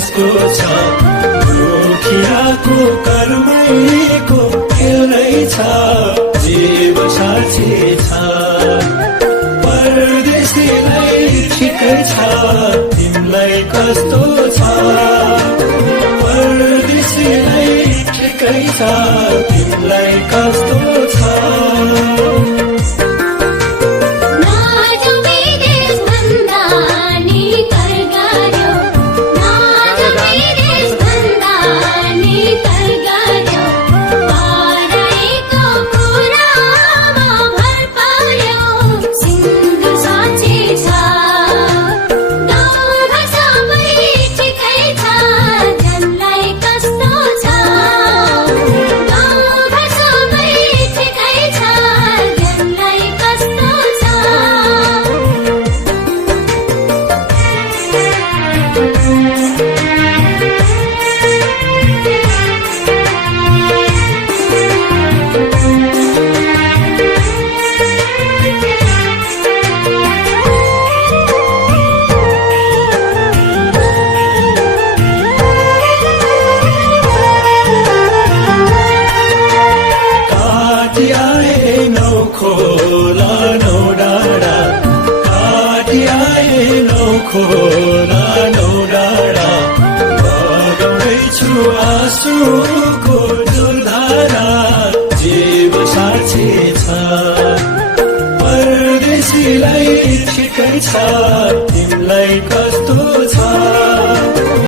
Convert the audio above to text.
कस्तो छ दुखियाको कर्मैको खेलै छ जीव साक्षी छ परदेशीलाई ठिकै छ तिमीलाई कस्तो छ परदेशीलाई ठिकै छ तिमीलाई कस्तो छ खोला नौ डाँडा बगाउँदैछु आँसुको दुर्धारा जीव साक्षी छ परदेशीलाई ठिकै छ तिमीलाई